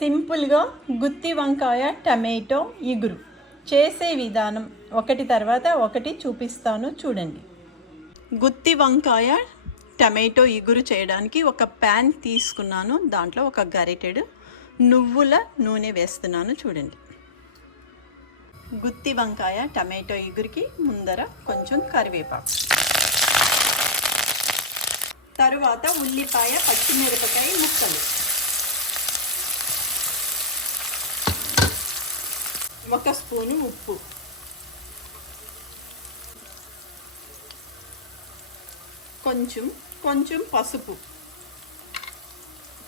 సింపుల్గా గుత్తి వంకాయ టమాటో ఇగురు చేసే విధానం ఒకటి తర్వాత ఒకటి చూపిస్తాను చూడండి. గుత్తి వంకాయ టమాటో ఇగురు చేయడానికి ఒక ప్యాన్ తీసుకున్నాను. దాంట్లో ఒక గరిటెడు నువ్వుల నూనె వేస్తున్నాను చూడండి. గుత్తి వంకాయ టమాటో ఇగురికి ముందర కొంచెం కరివేపాకు, తరువాత ఉల్లిపాయ పచ్చిమిరపకాయ ముక్కలు, ఒక స్పూను ఉప్పు, కొంచెం పసుపు.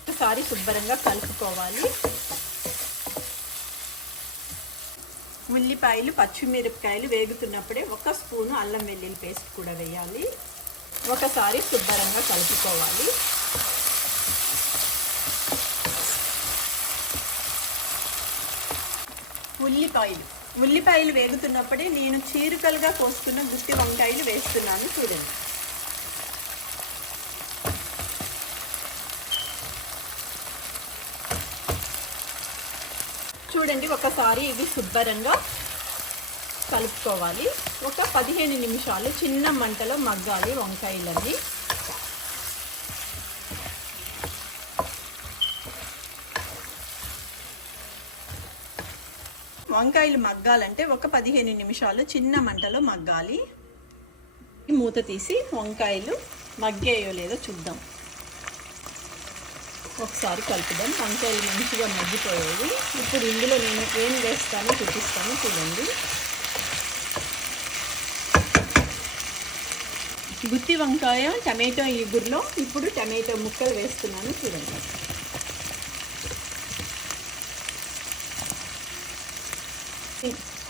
ఒకసారి శుభ్రంగా కలుపుకోవాలి. ఉల్లిపాయలు పచ్చిమిరపకాయలు వేగుతున్నప్పుడే ఒక స్పూను అల్లం వెల్లుల్లి పేస్ట్ కూడా వేయాలి. ఒకసారి శుభ్రంగా కలుపుకోవాలి. ఉల్లిపాయలు వేగుతున్నప్పుడే నేను చీరుకలుగా కోసుకున్న గుత్తి వంకాయలు వేస్తున్నాను చూడండి. ఒకసారి ఇవి శుభ్రంగా కలుపుకోవాలి. ఒక 15 నిమిషాలు చిన్న మంటలో మగ్గాలి వంకాయలన్నీ. వంకాయలు మగ్గాలంటే ఒక 15 నిమిషాలు చిన్న మంటలో మగ్గాలి. మూత తీసి వంకాయలు మగ్గాయో లేదో చూద్దాం. ఒకసారి కలుపుదాం. వంకాయలు మంచిగా మగ్గిపోయేది. ఇప్పుడు ఇందులో నేను ఏం వేస్తానో చూపిస్తాను చూడండి. గుత్తి వంకాయ టమాటో ఇగురులో ఇప్పుడు టమాటో ముక్కలు వేస్తున్నాను చూడండి.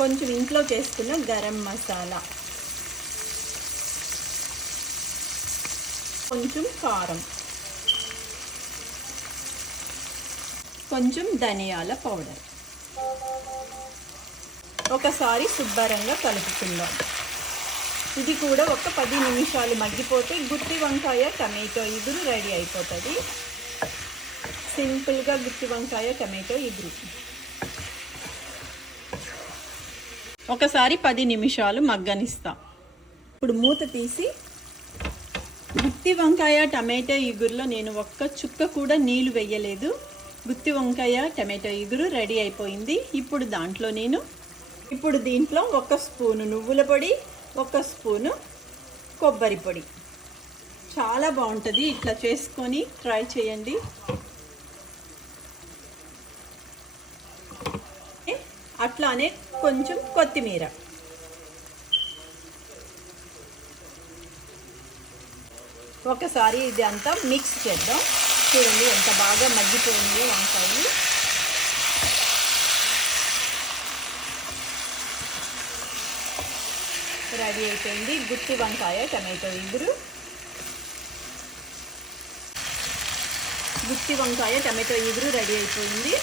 కొంచెం ఇంట్లో చేసుకున్న గరం మసాలా, కొంచెం కారం, కొంచెం ధనియాల పౌడర్. ఒకసారి శుభ్రంగా కలుపుకుందాం. ఇది కూడా ఒక 10 నిమిషాలు మగ్గిపోతే గుత్తి వంకాయ టమాటో ఇగురు రెడీ అయిపోతుంది. సింపుల్గా గుత్తి వంకాయ టమాటో ఇగురు. ఒకసారి 10 నిమిషాలు మగ్గనిస్తాం. ఇప్పుడు మూత తీసి గుత్తి వంకాయ టమాటో ఇగురులో నేను ఒక్క చుక్క కూడా నీళ్ళు వేయలేదు. గుత్తి వంకాయ టమాటో ఇగురు రెడీ అయిపోయింది. ఇప్పుడు దీంట్లో ఒక స్పూను నువ్వుల పొడి, ఒక స్పూను కొబ్బరి పొడి. చాలా బాగుంటుంది. ఇట్లా చేసుకొని ట్రై చేయండి. అట్లానే కొంచెం కొత్తిమీర. ఒకసారి ఇది అంతా మిక్స్ చేద్దాం. చూడండి ఎంత బాగా మగ్గిపోయింది వంకాయలు. రెడీ అయిపోయింది గుత్తి వంకాయ టమాటో ఇగురు. గుత్తి వంకాయ టమాటో ఇగురు రెడీ అయిపోయింది.